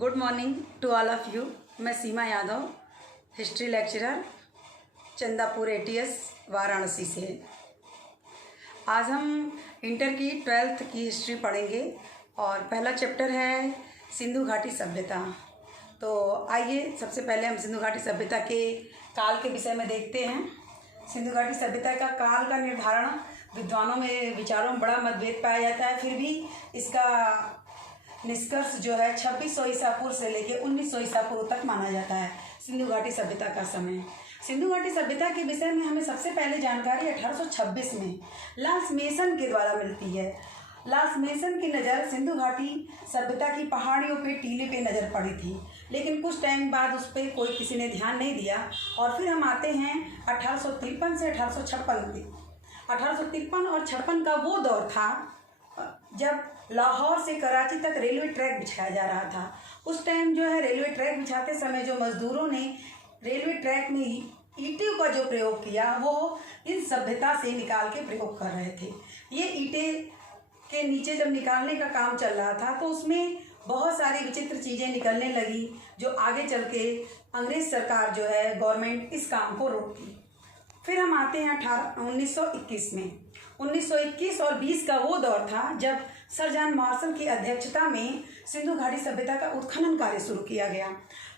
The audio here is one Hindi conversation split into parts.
Good morning to all of you. मैं Seema Yadav, history lecturer, Chandapur ATS Varanasi से। आज हम इंटर की 12th की हिस्ट्री पढ़ेंगे और पहला चैप्टर है सिंधु घाटी सभ्यता। तो आइए सबसे पहले हम सिंधु घाटी सभ्यता के काल के विषय में देखते हैं। सिंधु घाटी सभ्यता का काल का निर्धारण विद्वानों में विचारों में बड़ा मतभेद पाया जाता है, फिर भी इसका निष्कर्ष जो है 2600 ईसा पूर्व से लेकर 1900 ईसा पूर्व तक माना जाता है सिंधु घाटी सभ्यता का समय। सिंधु घाटी सभ्यता के विषय में हमें सबसे पहले जानकारी 1826 में लॉर्ड मेसन के द्वारा मिलती है। लॉर्ड मेसन की नज़र सिंधु घाटी सभ्यता की पहाड़ियों पे टीले पे नज़र पड़ी थी, लेकिन कुछ टाइम बाद उस पर कोई किसी ने ध्यान नहीं दिया। और फिर हम आते हैं 1853 से 1856 1853 और 56 का वो दौर था जब लाहौर से कराची तक रेलवे ट्रैक बिछाया जा रहा था। उस टाइम जो है रेलवे ट्रैक बिछाते समय जो मज़दूरों ने रेलवे ट्रैक में ईंटों का जो प्रयोग किया वो इन सभ्यता से निकाल के प्रयोग कर रहे थे। ये ईंटें के नीचे जब निकालने का काम चल रहा था तो उसमें बहुत सारी विचित्र चीज़ें निकलने लगी, जो आगे चल के अंग्रेज़ सरकार जो है गवर्नमेंट इस काम को रोकी। फिर हम आते हैं 1921 में। 1921 और 20 का वो दौर था जब सर जॉन मार्शल की अध्यक्षता में सिंधु घाटी सभ्यता का उत्खनन कार्य शुरू किया गया।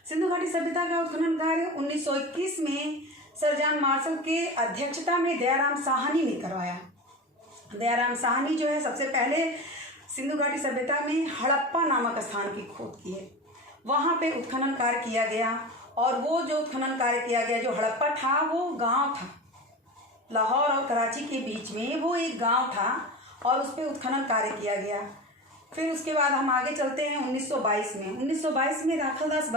सिंधु घाटी सभ्यता का उत्खनन कार्य 1921 में सर जॉन मार्शल के अध्यक्षता में दयाराम साहनी ने करवाया। दयाराम साहनी जो है सबसे पहले सिंधु घाटी सभ्यता में हड़प्पा नामक स्थान की खोज की है, वहाँ पे उत्खनन कार्य किया गया। और वो जो उत्खनन कार्य किया गया, जो हड़प्पा था वो गांव था, लाहौर और कराची के बीच में वो एक गांव था और उस पर उत्खनन कार्य किया गया। फिर उसके बाद हम आगे चलते हैं 1922 में। 1922 में राखलदास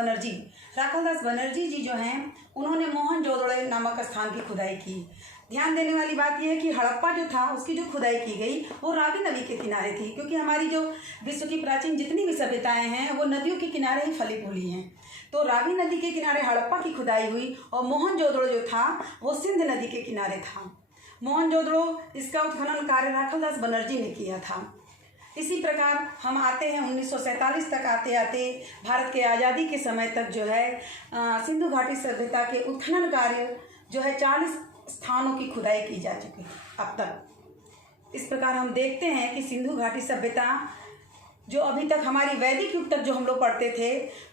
बनर्जी जी जो हैं उन्होंने मोहनजोदड़ो नामक स्थान की खुदाई की। ध्यान देने वाली बात यह है कि हड़प्पा जो था उसकी जो खुदाई की गई वो रावी नदी के किनारे थी, क्योंकि हमारी जो विश्व की प्राचीन जितनी भी सभ्यताएं हैं वो नदियों के किनारे ही फली फूली हैं। तो रावी नदी के किनारे हड़प्पा की खुदाई हुई और मोहनजोदड़ो जो था वो सिंध नदी के किनारे था। मोहनजोदड़ो इसका उत्खनन कार्य राखलदास बनर्जी ने किया था। इसी प्रकार हम आते हैं 1947 तक। आते आते भारत के आज़ादी के समय तक जो है सिंधु घाटी सभ्यता के उत्खनन कार्य जो है 40 स्थानों की खुदाई की जा चुकी है अब तक। इस प्रकार हम देखते हैं कि सिंधु घाटी सभ्यता जो अभी तक हमारी वैदिक युग तक जो हम लोग पढ़ते थे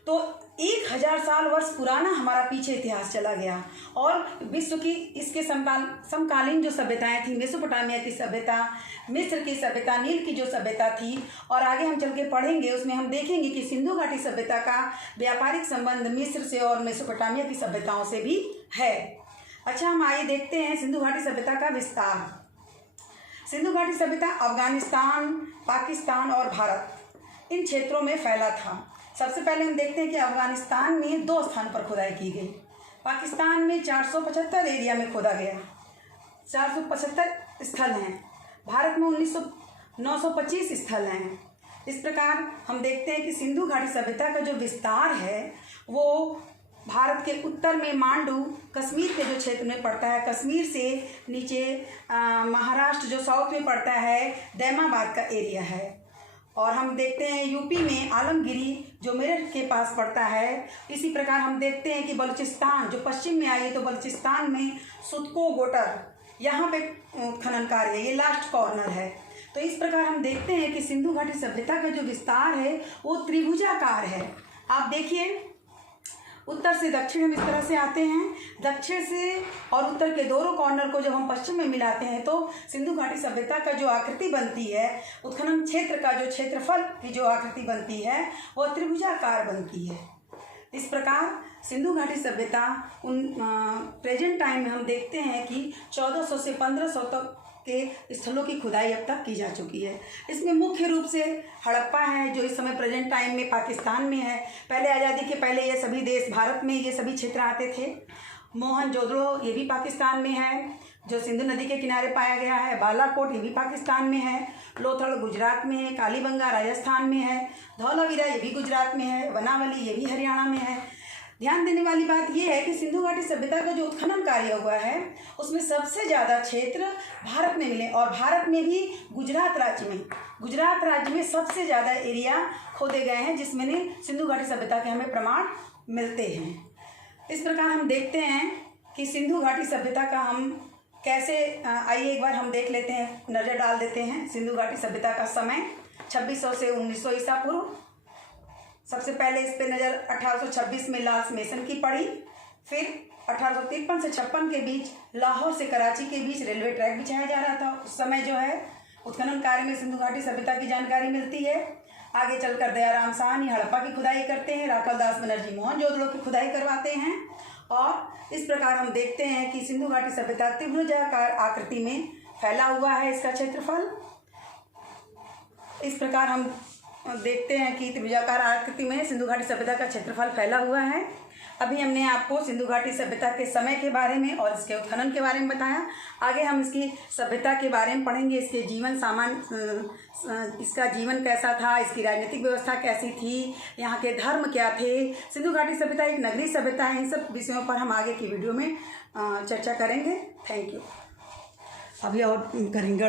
तो 1000 साल वर्ष पुराना हमारा पीछे इतिहास चला गया। और विश्व की इसके समकालीन जो सभ्यताएं थी, मेसोपोटामिया की सभ्यता, मिस्र की सभ्यता, नील की जो सभ्यता थी, और आगे हम चल के पढ़ेंगे उसमें हम देखेंगे कि सिंधु घाटी सभ्यता का व्यापारिक संबंध मिस्र से और मेसोपोटामिया की सभ्यताओं से भी है। अच्छा, हम आइए देखते हैं सिंधु घाटी सभ्यता का विस्तार। सिंधु घाटी सभ्यता अफगानिस्तान, पाकिस्तान और भारत इन क्षेत्रों में फैला था। सबसे पहले हम देखते हैं कि अफगानिस्तान में 2 स्थान पर खुदाई की गई। पाकिस्तान में 475 एरिया में खोदा गया, 475 स्थल हैं। भारत में 925 स्थल हैं। इस प्रकार हम देखते हैं कि सिंधु घाटी सभ्यता का जो विस्तार है वो भारत के उत्तर में मांडू, कश्मीर के जो क्षेत्र में पड़ता है, कश्मीर से नीचे महाराष्ट्र जो साउथ में पड़ता है, दैमाबाद का एरिया है। और हम देखते हैं यूपी में आलमगिरी जो मेरठ के पास पड़ता है। इसी प्रकार हम देखते हैं कि बलूचिस्तान जो पश्चिम में आई है, तो बलूचिस्तान में सुतको गोटर यहाँ पे खनन कार्य है, ये लास्ट कॉर्नर है। तो इस प्रकार हम देखते हैं कि सिंधु घाटी सभ्यता का जो विस्तार है वो त्रिभुजाकार है। आप देखिए, उत्तर से दक्षिण हम इस तरह से आते हैं, दक्षिण से और उत्तर के दोनों कॉर्नर को जब हम पश्चिम में मिलाते हैं तो सिंधु घाटी सभ्यता का जो आकृति बनती है, उत्खनन क्षेत्र का जो क्षेत्रफल की जो आकृति बनती है वो त्रिभुजाकार बनती है। इस प्रकार सिंधु घाटी सभ्यता प्रेजेंट टाइम में हम देखते हैं कि 1400 से 1500 तक के स्थलों की खुदाई अब तक की जा चुकी है। इसमें मुख्य रूप से हड़प्पा है जो इस समय प्रेजेंट टाइम में पाकिस्तान में है। पहले आज़ादी के पहले ये सभी देश भारत में ये सभी क्षेत्र आते थे। मोहनजोदड़ो ये भी पाकिस्तान में है जो सिंधु नदी के किनारे पाया गया है। बालाकोट ये भी पाकिस्तान में है। लोथल गुजरात में है। कालीबंगा राजस्थान में है। धौलावीरा ये भी गुजरात में है। वनावली ये भी हरियाणा में है। ध्यान देने वाली बात यह है कि सिंधु घाटी सभ्यता का जो उत्खनन कार्य हुआ है उसमें सबसे ज़्यादा क्षेत्र भारत में मिले, और भारत में भी गुजरात राज्य में सबसे ज़्यादा एरिया खोदे गए हैं जिसमें सिंधु घाटी सभ्यता के हमें प्रमाण मिलते हैं। इस प्रकार हम देखते हैं कि सिंधु घाटी सभ्यता का हम कैसे, आइए एक बार हम देख लेते हैं, नज़र डाल देते हैं सिंधु घाटी सभ्यता का समय 2600 से 1900 ईसा पूर्व। सबसे पहले इस पे नज़र 1826 में लॉर्ड मेसन की पड़ी, फिर 1853 से 56 के बीच लाहौर से कराची के बीच रेलवे ट्रैक बिछाया जा रहा था। उस समय जो है उत्खनन कार्य में सिंधु घाटी सभ्यता की जानकारी मिलती है। आगे चलकर दयाराम साहनी हड़प्पा की खुदाई करते हैं, राखल दास बनर्जी मोहनजोदड़ो की खुदाई करवाते हैं, और इस प्रकार हम देखते हैं कि सिंधु घाटी सभ्यता त्रिभुजाकार आकृति में फैला हुआ है। इसका क्षेत्रफल इस प्रकार हम देखते हैं कि त्रिभुजाकार आकृति में सिंधु घाटी सभ्यता का क्षेत्रफल फैला हुआ है। अभी हमने आपको सिंधु घाटी सभ्यता के समय के बारे में और इसके उत्खनन के बारे में बताया। आगे हम इसकी सभ्यता के बारे में पढ़ेंगे, इसके जीवन इसका जीवन कैसा था, इसकी राजनीतिक व्यवस्था कैसी थी, यहाँ के धर्म क्या थे, सिंधु घाटी सभ्यता एक नगरीय सभ्यता है। इन सब विषयों पर हम आगे की वीडियो में चर्चा करेंगे। Thank you. अभी और करेंगे।